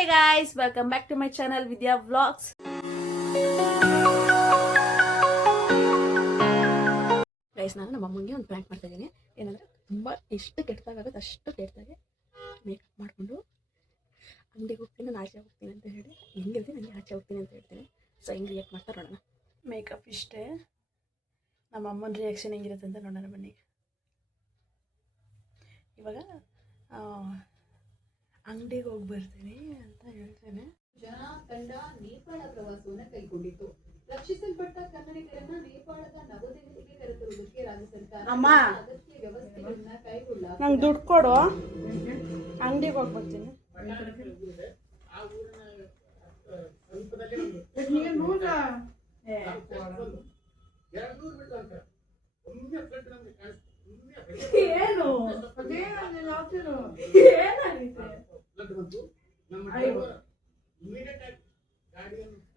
Hey guys, welcome back to my channel Vidya Vlogs. Guys, ನಾನು ನಮ್ಮ ಅಮ್ಮಂಗೆ ಒಂದು ಪ್ರ್ಯಾಂಕ್ ಮಾಡ್ತಾ ಇದ್ದೀನಿ. ಏನಂದರೆ ತುಂಬ ಎಷ್ಟು ಕೆಟ್ಟದಾಗುತ್ತೆ ಅಷ್ಟು ಕೆಟ್ಟದಾಗೆ ಮೇಕಪ್ ಮಾಡಿಕೊಂಡು ಅಂಗಡಿಗೆ ಹೋಗ್ತೀನಿ, ನಾನು ಆಚೆ ಹೋಗ್ತೀನಿ ಅಂತ ಹೇಳಿ ಹೆಂಗಿರ್ತೀನಿ ನನಗೆ ಆಚೆ ಹೋಗ್ತೀನಿ ಅಂತ ಹೇಳ್ತೀನಿ. ಸೊ ಹೆಂಗೆ ರಿಯಾಕ್ಟ್ ಮಾಡ್ತಾರೆ ನೋಡೋಣ. ಮೇಕಪ್ ಇಷ್ಟೇ, ನಮ್ಮ ಅಮ್ಮನ ರಿಯಾಕ್ಷನ್ ಹೆಂಗಿರುತ್ತೆ ಅಂತ ನೋಡೋಣ ಬನ್ನಿ. ಇವಾಗ ಅಂಗಡಿಗೆ ಹೋಗಿ ಬರ್ತೀನಿ ಅಂತ ಹೇಳ್ತೇನೆ. ಜನ ತಂಡ ನೇಪಾಳ ಪ್ರವಾಸವನ್ನು ಕೈಗೊಂಡಿತು. ರಕ್ಷಿಸಲ್ಪಟ್ಟ ಕನ್ನಡಿಗರನ್ನ ನೇಪಾಳದ ನವದೆಹಲಿಗೆ ಕರೆತರುವುದಕ್ಕೆ ರಾಜ್ಯ ಸರ್ಕಾರ ಅಗತ್ಯ ವ್ಯವಸ್ಥೆಗಳನ್ನ ಕೈಗೊಳ್ಳಲಾಗಿದೆ. ನಂಗೆ ದುಡ್ಡು ಕೊಡು, ಅಂಗಡಿಗೆ ಹೋಗಿ ಬರ್ತೀನಿ. ಏನು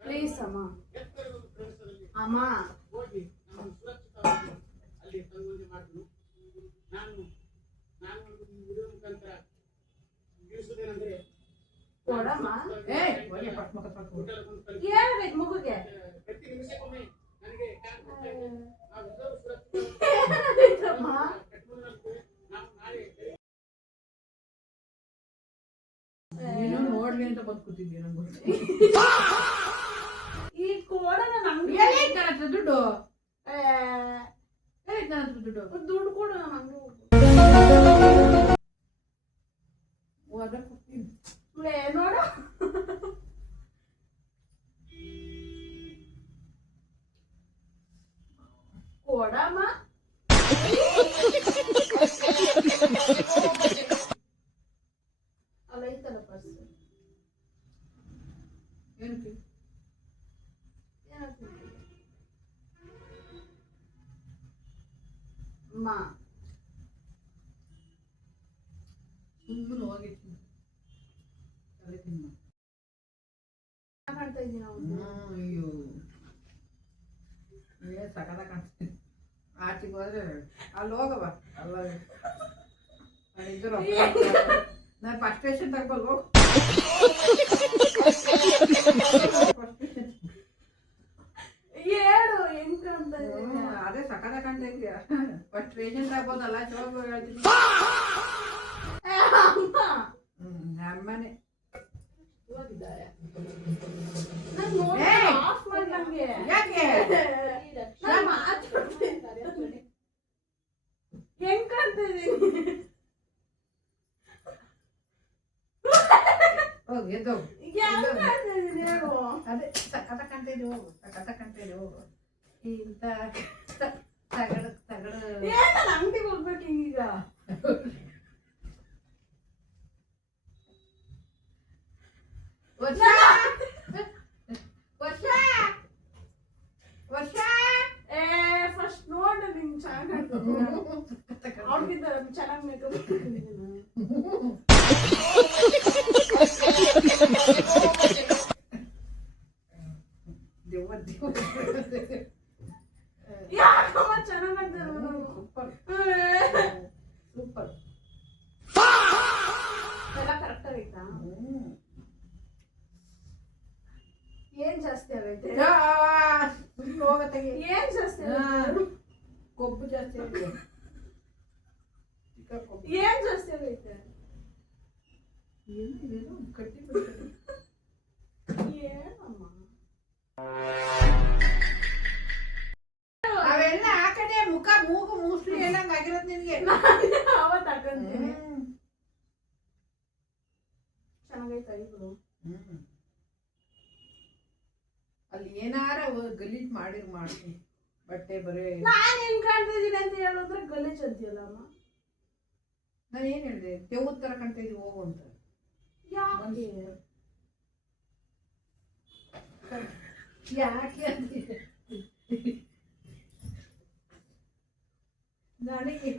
ಪ್ಲೀಸ್ ಅಮ್ಮ ಅಮ್ಮ ಕೊಡಮ್ಮ. ಹೇಳ್ಬೇಕು ಮಗುಗೆ. ನೀನು ನೋಡ್ಲಿ ಅಂತ ಬಂದ್ಕೂತಿದ್ವಿ ನಂಗೆ. ಈ ಕೊಡೋಣ ನಮ್ಗೆ ದುಡ್ಡು ದುಡ್ಡು ಕೊಡು ನಮ್ಗೆ. ನೋಡು ಕೊಡಮ್ಮ. ಅಲ್ಲ ಐತಲ್ಲ ಪರ್ಸ್. ಏನಕ್ಕೆ ಅಮ್ಮ ಸುಮ್ಮನೆ ಹೋಗಿತ್ತು ತಲೆ ತಿನ್ನ ಮಾಡ್ತಾ ಇದ್ದೀನಿ ನಾವು. ಅಯ್ಯೋ ಸಕಲ ಕಾಣಿಸ್ತೀನಿ. ಆಚೆಗೆ ಹೋದ್ರೆ ಅಲ್ಲಿ ಹೋಗವ ಅಲ್ಲ ಇದ್ರು ನಾನು ಫಸ್ಟ್ ಸ್ಟೇಷನ್ ತಗೊಳ್ಳು ಹೋಗು. ಹೇಳು ಹೆಂಗ್ ಅಂತ ಅದೇ ಸಕಲ ಕಾಣ್ತಾ ಇದೆಯಾ ಫಸ್ಟ್ ಸ್ಟೇಷನ್ ತಗೋದಲ್ಲ ಚೋಗ ಹೇಳ್ತೀನಿ. ಅಮ್ಮನೇ ಆಫ್ ಮಾಡಿ ನಮ್ಗೆ ಯಾಕೆ ಹೆಂಗ್ ಕಾಣ್ತಾ ಇದೀನಿ. ಹೋಗಿ ಎದ್ದೋಗು. ಹೆಂಗ್ ಕಾಣ್ತಾ ಇದೀನಿ ಹೇಳು. ಅದೇ ಸಕಲ ಕಾಣ್ತಾ ಇದೀವಿ ಹೋಗು, ಸಕಲ ಕಾಣ್ತಾ ಇದೀವಿ ಹೋಗು. ಇಂಥ ತಗಡು ಏನಲ್ಲ ಅಂಗಡಿಗೆ ಹೋಗ್ಬೇಕು ಹಿಂಗೀಗ. ಫಸ್ಟ್ ನೋಡು ನಿಂಗೆ ಚೆನ್ನಾಗಿ ಅವ್ರಿಗಿಂತ ಚೆನ್ನಾಗಿ ಮೇಕಪ್ ಯಾಕಮ್ಮ ಚೆನ್ನಾಗಿ ಸೂಪರ್ ಎಲ್ಲ ಕರೆಕ್ಟ್ ಆಗೈತಾ? ಏನ್ ಜಾಸ್ತಿ ಆಗೈತೆ? ಏನ್ ಜಾಸ್ತಿ ಆಗೈತೆ? ಕೊಬ್ಬು ಜಾಸ್ತಿ ಆಗಿದೆ. ಏನ್ ಜಾಸ್ತಿ ಆಗೈತೆ? ಏನು ಕಟ್ಟಿ ಬಿಡ್ತಾರೆ. ಏನಮ್ಮ ಅವೆಲ್ಲ ಆ ಕಡೆ ಮುಖ ಮೂಗು ಮೂಸ್ಲಿ ಹೇಳಂಗ ಆಗಿರೋದು ನಿನ್ಗೆ. ಅವತ್ತು ಹಾಕಂತೀನಿ. ಚೆನ್ನಾಗೈತೆ ಇಬ್ರು. ಅಲ್ಲಿ ಏನಾರ ಗಲೀಜ್ ಮಾಡ್ತೀನಿ ಬಟ್ಟೆ ಬರೇ. ನಾನು ಹೆಂಗ್ ಕಾಣ್ತಾ ಇದೀನಿ ಅಂತ ಹೇಳಿದ್ರೆ ಗಲೀಜ್ ಅಂತೀಯಲ್ಲ ಅಮ್ಮ. ನಾನು ಏನ್ ಹೇಳಿದೆ ತೆವ್ವದ ತರ ಕಾಣ್ತಾ ಇದೀವಿ ಹೋಗು ಅಂತ. ಯಾಕೆ ಅಂತೀಯ ನನಗೆ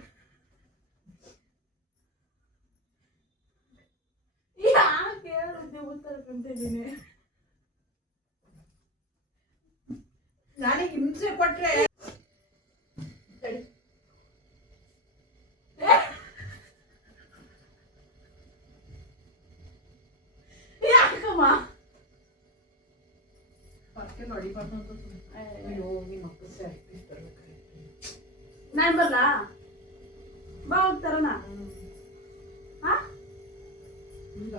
ಯಾಕೆ ಹೇಳಿದ್ದೆ ಉತ್ತರ ಕಂತಿದ್ದೀನಿ. ನನಗೆ ಹಿಂಸೆ ಕೊಟ್ರೆ ಯಾಕಮ್ಮ ಅದಕ್ಕೆ ನೋಡಿಬಾರ್ದು ಅಂತ ಸುಮ್ನೆ. ಅಯ್ಯೋ ನಿಮ್ಮ ಅಪ್ಪ ಪ್ರಾಕ್ಟೀಸ್ ತರಬೇಕಾರೆ ನಾನು ಬರ್ಲಾ ಬಾ ಹೋಗ್ತಾರಣ ಹಾ ಇಲ್ಲ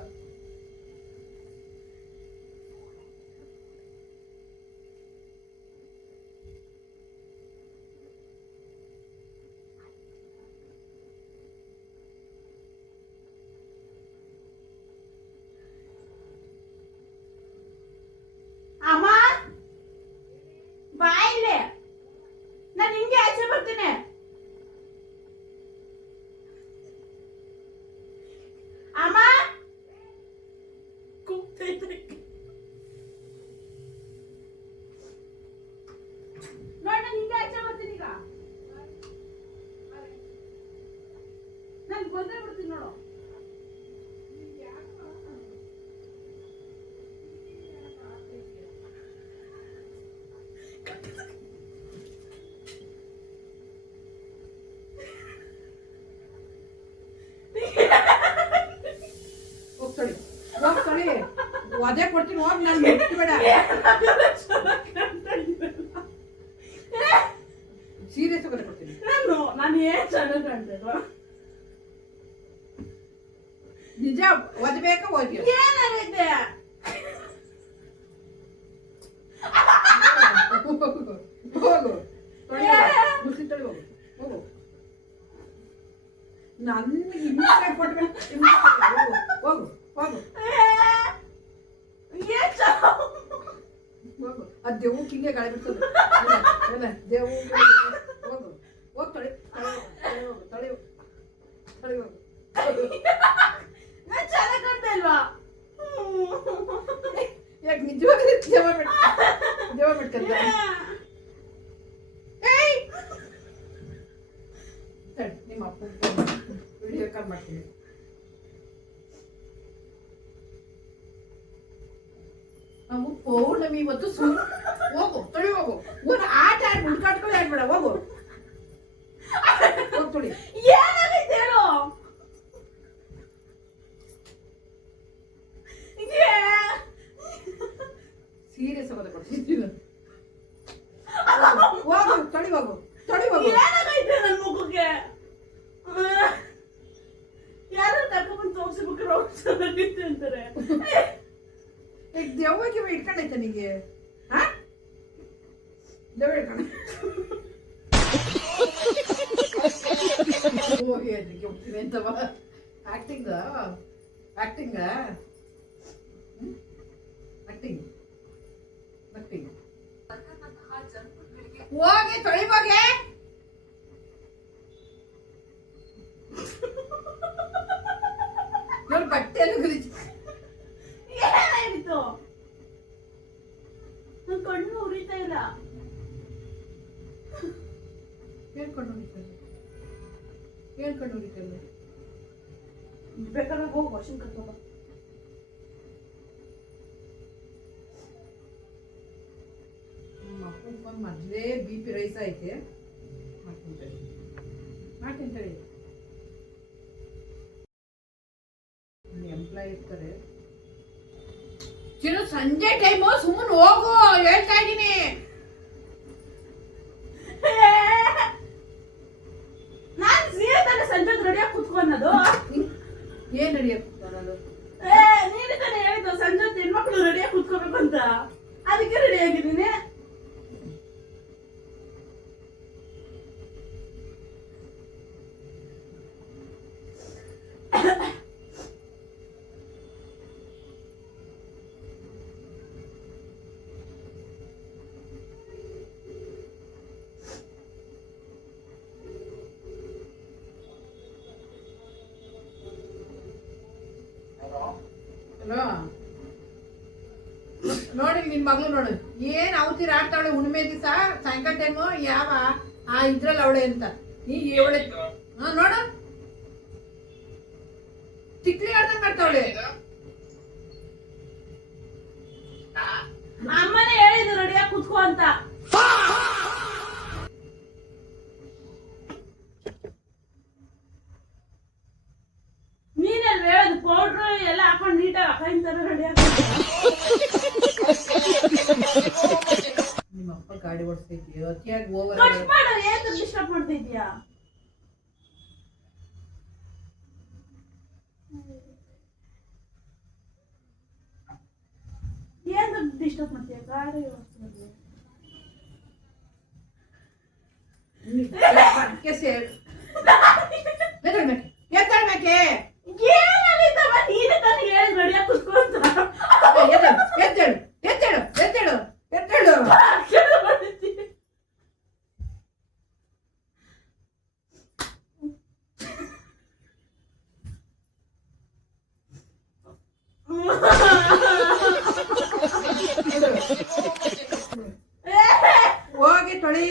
ಅಮ್ಮ ಬಾ ಇಲ್ಲಿ ನಾನು ಹಿಂಗೆ ಆಚೆ ಬರ್ತೀನಿ ಅಮ್ಮ ಕೂಗ್ತೈತೆ ನೋಡಿ ನಾನು ಹಿಂಗೆ ಆಚೆ ಬರ್ತೀನಿ ಈಗ ನಾನು ಬಂದೇ ಬಿಡ್ತೀನಿ ನೋಡು ಹೋಗ್ತಾಳೆ ಅದೇ ಕೊಡ್ತೀನಿ ಹೋಗಿ ನಾನು ಬಿಟ್ಬೇಡ ಸೀರಿಯಸ್ ಆಗಿ ಕೊಡ್ತೀನಿ ನಾನು ಏನ್ ಚೆನ್ನಾಗಿ ಕಾಣ್ತೇನೆ ನಿಜ ಓದ್ಬೇಕಾ ಓದಿ ಏನಾಗೈತೆ ಹೋಗು ಮುಸಿ ತಳಿ ಹೋಗು ಹೋಗು ನನ್ನ ಹಿಂಸೆ ಕೊಟ್ರೆ ಹೋಗು ಹೋಗು ಹೋಗು ಅದು ದೇವು ಹಿಂಗೆ ಗಾಳಿ ಬಿಡ್ತದೆ ಎಲ್ಲ ದೇವು ಹೋಗು ಹೋಗಿ ತೊಳಿ ಹೋಗು ತೊಳಿ ತೊಳಿ ಹೋಗು ನಾನು ಚೆನ್ನಾಗಿ ಕಾಣ್ತಾ ಇಲ್ವಾ ಯಾಕೆ ನಿಜವಾಗಿ ದೇವ ಬಿಟ್ಕಂತ ನಿಮ್ಮ ಅಪ್ಪ ವಿಡಿಯೋ ಕಾಲ್ ಮಾಡ್ತೀನಿ ನಾವು ಪೌರ್ಣಮಿ ಇವತ್ತು ಹೋಗು ತೊಳಿ ಹೋಗು ಒಂದು ಆಟ ಆಡಿ ಹುಡ್ಕಾಟ್ಕೊಂಡು ಆಡ್ಬೇಡ ಹೋಗು ಹೋಗಿ ತೊಳಿ ಏನಾಗೈತೆ ಹೇಳು ಸೀರಿಯಸ್ ಆಗೋದ ಕೊಡ್ತೀನಿ ಹೋಗು ತೊಳಿ ಹೋಗು ತೊಳಿ ಹೋಗು ಏನಾಗೈತೆ ನನ್ನ ಮುಖಕ್ಕೆ ಯಾರು ಕರ್ಕೊಂಡ್ಬಂದು ತೋರಿಸ್ಬೇಕು ಅಂತಾರೆ ಈಗ ದೆವ್ವಕ್ಕೆ ಇಟ್ಕೊಂಡೈತೆ ನಿಮಗೆ ಹಾ ದೆವ್ವ ಇಟ್ಕೊಂಡ ಹೋಗಿ ಅದಕ್ಕೆ ಹೋಗ್ತೀನಿ ಅಂತವ ಆಕ್ಟಿಂಗ್ ಆಕ್ಟಿಂಗ್ ಆಕ್ಟಿಂಗ್ ಆಕ್ಟಿಂಗ್ ಹೋಗಿ ತೊಳಿಬೋಗೆ ನೋಡಿ ಬಟ್ಟೆಯನ್ನು ಗಲೀಜು ಏನಾಯ್ತು ನನ್ನ ಕಣ್ಣು ಉರಿತಾ ಇಲ್ಲ ಹೇಳ್ಕೊಂಡು ಹೊಡಿತಲ್ಲ ಬೇಕಾದ್ರೆ ಹೋಗಿ ವಾಷಿಂಗ್ ಕರ್ಕೊಂಬ ಮಕ್ಕಳು ಮೊದಲೇ ಬಿ ಪಿ ರೈಸ್ ಐತೆ ಮಾಡ್ತೀನಿ ತಡಿ ಎಂಪ್ಲಾಯ್ ಇರ್ತಾರೆ ಚಿರು ಸಂಜೆ ಟೈಮು ಸುಮ್ಮನೆ ಹೋಗು ಹೇಳ್ತಾ ಇದ್ದೀನಿ ನಾನು ಸೀರೆ ತಾನೆ ಸಂಜೆ ರೆಡಿಯಾಗಿ ಕುತ್ಕೊಂಡದು ಏನ್ ನಡೆಯಕ್ಕೆ ನಾನು ನೀನು ತಾನೆ ಹೇಳಿದ್ದು ಸಂಜೆ ಹೆಣ್ಮಕ್ಳು ರೆಡಿಯಾಗಿ ಕುತ್ಕೋಬೇಕು ಅಂತ ಅದಕ್ಕೆ ರೆಡಿ ಆಗಿದ್ದೀನಿ ನೋಡಿ ನಿನ್ ಮಗಳು ನೋಡು ಏನ್ ಅವತ್ತಿ ಆಡ್ತಾವಳೆ ಹುಣ್ಣಿಮೆ ದಿವಸ ಸಾಯಂಕಾಲ ಟೈಮು ಯಾವ ಆ ಇದ್ರಲ್ಲಿ ಅವಳೆ ಅಂತ ನೀ ಅವಳೆ ಹಾ ನೋಡು ತಿಕ್ಲಿ ಆಡ್ದಂಗ್ ಆಡ್ತಾವಳೆ ಅಮ್ಮನೇ ಹೇಳಿದ್ರು ರೆಡಿಯಾಗಿ ಕುತ್ಕೋ ಅಂತ ನೀನಲ್ಲಿ ಹೇಳೋದು ಪೌಡ್ರು ಎಲ್ಲ ಹಾಕೊಂಡು ನೀಟಾಗಿ ಹಾಕೊಂತಾರೆ ರೆಡಿ ಆಗ್ತದೆ ತೋರಿಸ್ತೈತಿ ಅತಿಯಾಗಿ ಓವರ್ ಕಟ್ ಮಾಡು, ಏನು ಡಿಸ್ಟರ್ಬ್ ಮಾಡ್ತಾ ಇದೀಯಾ? ಏನು ಡಿಸ್ಟರ್ಬ್ ಮಾಡ್ತೀಯ? ಗಾಡಿ ಓಡಿಸ್ತಿರೋದು. ಅದಕ್ಕೆ ಸೇರಿ ಎತ್ತಳ್ಬೇಕೆ ಏನಾಗಿತ್ತಮ್ಮ? ನೀನು ತಾನೇ ಹೇಳಿದ್ ನಡಿಯ ಕುತ್ಕೊಂತ. ಎತ್ತೇಳು ಎತ್ತೇಳು ಎತ್ತೇಳು ಎತ್ತೇಳು ಹೋಗಿ ತೊಳಿ.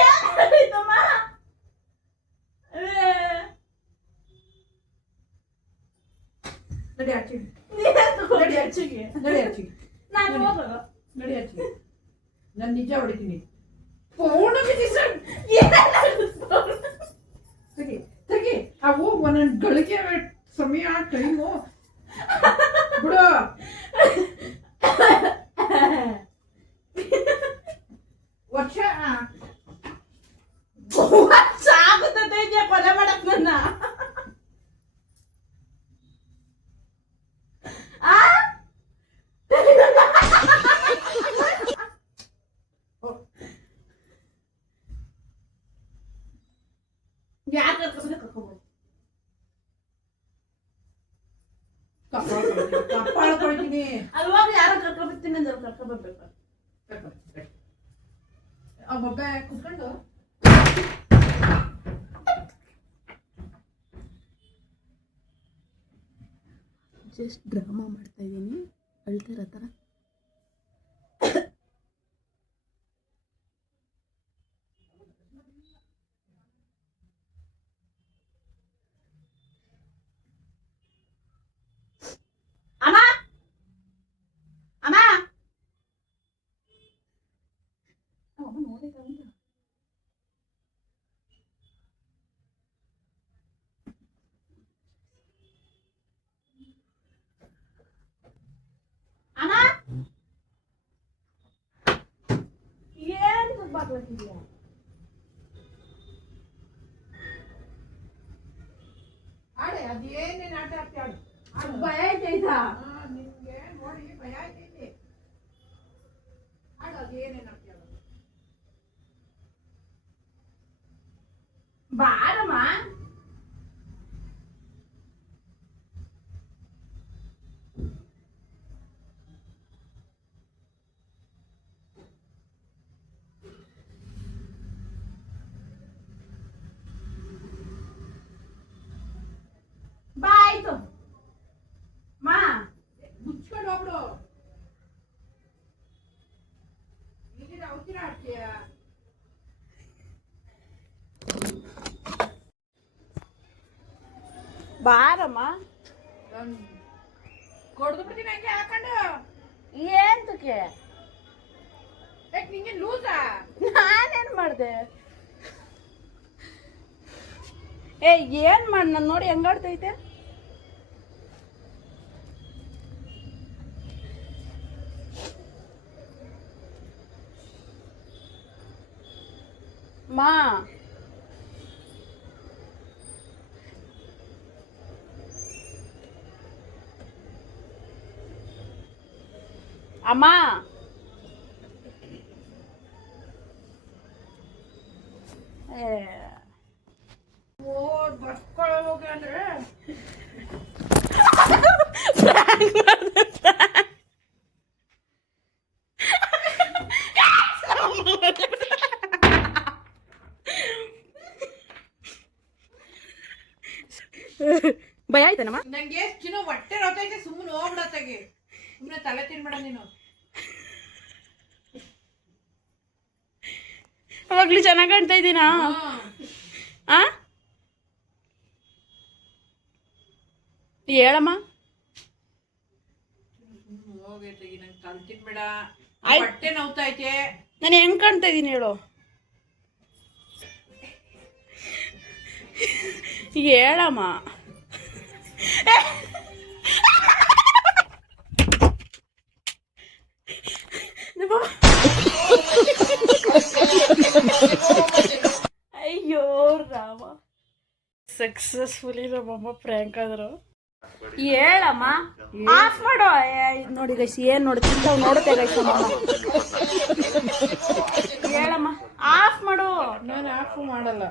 ಏನಾಗಿತ್ತಮ್ಮ? ನಡಿ ಹಚ್ಚಿಗೆ ನಡಿ ಹಚ್ಚಿಗೆ. ನಡಿ ಹಚ್ಚಿಗೆ ನಾನು ಹೋಗಲ್ಲ. ನಡಿ ಹಚ್ಚಿಗೆ ನಾನು ನಿಜ ಹೊಡಿತೀನಿ. ಫೋನ್ ತೆಗಿ ತೆಗಿ ಅವು ಒಂದೊಂದು ಗಳಿಗೆ ಸಮಯ ಟೈಮು ಬಿಡು. ವರ್ಷ ಸಾಗುತ್ತದೆ ಇದೆಯಾ ಕೊಲೆ ಮಾಡಕ್ ನನ್ನ? ಯಾರು ಕರ್ಕೊಂಡು ಕರ್ಕೊಬೋದು? ಕಪ್ಪಾಳ ಕೊಡ್ತೀನಿ. ಅಲ್ವಾಗ ಯಾರೋ ಕರ್ಕೊಬರ್ತೀನಿ ಅಂದ್ರೆ ಕರ್ಕೊಬರ್ಬೇಕು. ಆ ಮಗ ಕುತ್ಕೊಂಡು ಜಸ್ಟ್ ಡ್ರಾಮಾ ಮಾಡ್ತಾ ಇದ್ದೀನಿ, ಅಳ್ತಿರೋ ಥರ. ಅಮ್ಮ ಅಮ್ಮ ನೋಡಿದ ಅಮ್ಮ ಏನು ಬಾಗ್ಲಾಕಿದ್ಯಾ? ಆಡೆ ಅದೇನೇನು ಆಟ ಆಡ್ತೀವಿ ಆಡು. ಭಯ ಆಯ್ತಾಯ್ತಾ? ನಿಮ್ಗೆ ನೋಡಿ ಭಯ ಆಯ್ತೈತಿ. ಆಡು ಅದೇನೇನು ಆಡ್ತೀವಿ. ಬಾರಮ್ಮ. ಬಾ ಆಯ್ತು ಮಾ. ಮುಚ್ಕೊಂಡು ಹೋಗ್ಬಿಡು. ಇಲ್ಲಿನ ಔಷಧ ಆಡ್ತೀಯ. ಬಾರಮ್ಮ. ಕೊಡ್ದು ಬಿಡ್ತೀನಿ ಹಂಗೆ ಹಾಕೊಂಡು. ಏಂತಕ್ಕೆ? ಯಾಕೆ ನಿಂಗೆ ಲೂಸಾ? ನಾನೇನ್ ಮಾಡ್ದೆ? ಏ ಏನ್ ಮಾಡ್ ನಾನು ನೋಡಿ ಹೆಂಗಾಡ್ತೈತೆ? ಮಾ ಅಮ್ಮ ಓ ಬರ್ಕೊಳ್ಳೋಕೆ ಅಂದ್ರೆ ಭಯ ಆಯ್ತಾನಮ್ಮ? ನಂಗೆ ಚಿನ್ನ ಹೊಟ್ಟೆ ರೋತೈತೆ. ಸುಮ್ಮನೆ ಹೋಗ್ಬಿಡತ್ತಾಗೆ. ಸುಮ್ಮನೆ ತಲೆ ತಿನ್ಬೇಡ ನೀನು. ಅವಾಗ್ಲಿ ಚೆನ್ನಾಗಿ ಕಾಣ್ತಾ ಇದ್ದೀನಾ? ಆ ಹೇಳಮ್ಮ. ಹೋಗೈತೆ ನಂಗೆ ತಲೆ ತಿನ್ಬೇಡ. ಆಯ್ತು. ಹೊಟ್ಟೆ ನೋವ್ತೈತೆ. ನಾನು ಹೆಂಗ್ ಕಾಣ್ತಾ ಇದ್ದೀನಿ ಹೇಳು? ಹೇಳಮ್ಮ. ಸಕ್ಸಸ್ಫುಲಿ ನಮ್ಮಮ್ಮ ಪ್ರ್ಯಾಂಕ್ ಆದ್ರು. ಹೇಳಮ್ಮ ಆಫ್ ಮಾಡು. ಇದ್ ನೋಡಿ ಗೈಸ್ ಏನ್ ನೋಡ್ತಿದ್ದ ನೋಡುತ್ತೆ ಗೈಸ್ ನಮ್ಮಮ್ಮ. ಹೇಳಮ್ಮ ಆಫ್ ಮಾಡು. ನಾನು ಆಫ್ ಮಾಡಲ್ಲ.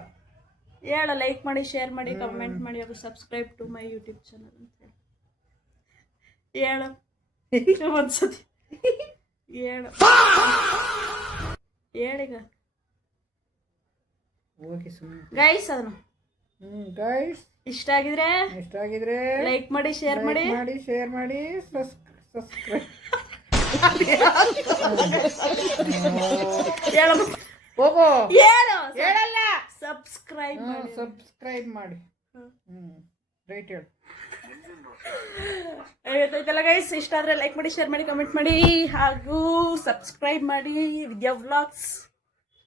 ಹೇಳ ಲೈಕ್ ಮಾಡಿ, ಶೇರ್ ಮಾಡಿ, ಕಮೆಂಟ್ ಮಾಡಿ, ಹಾಗೂ subscribe to my YouTube channel ಅಂತ ಹೇಳ. ಒಂದ್ಸತಿ ಹೇಳು, ಹೇಳೀಗ ಓಕೆ ಸುಮ್ಮನೆ ಗೈಸ್. ಅದನ್ನು ಗೈಸ್ ಇಷ್ಟ ಆಗಿದ್ರೆ ಲೈಕ್ ಮಾಡಿ, ಶೇರ್ ಮಾಡಿ, ಶೇರ್ ಮಾಡಿ, ಸಬ್ಸ್ಕ್ರೈಬ್ ಹೇಳಮ್ಮ. ಹೋಗೋ ಹೇಳು, ಹೇಳಲ್ಲ. ಸಬ್ಸ್ಕ್ರೈಬ್ ಮಾಡಿ. ರೈಟ್ ಹೇಳು. ಗೊತ್ತಾಯ್ತಲ್ಲ ಗೈಸ್. ಇಷ್ಟ ಆದ್ರೆ ಲೈಕ್ ಮಾಡಿ, ಶೇರ್ ಮಾಡಿ, ಕಮೆಂಟ್ ಮಾಡಿ, ಹಾಗೂ ಸಬ್ಸ್ಕ್ರೈಬ್ ಮಾಡಿ ವಿದ್ಯಾ ವ್ಲಾಗ್ಸ್.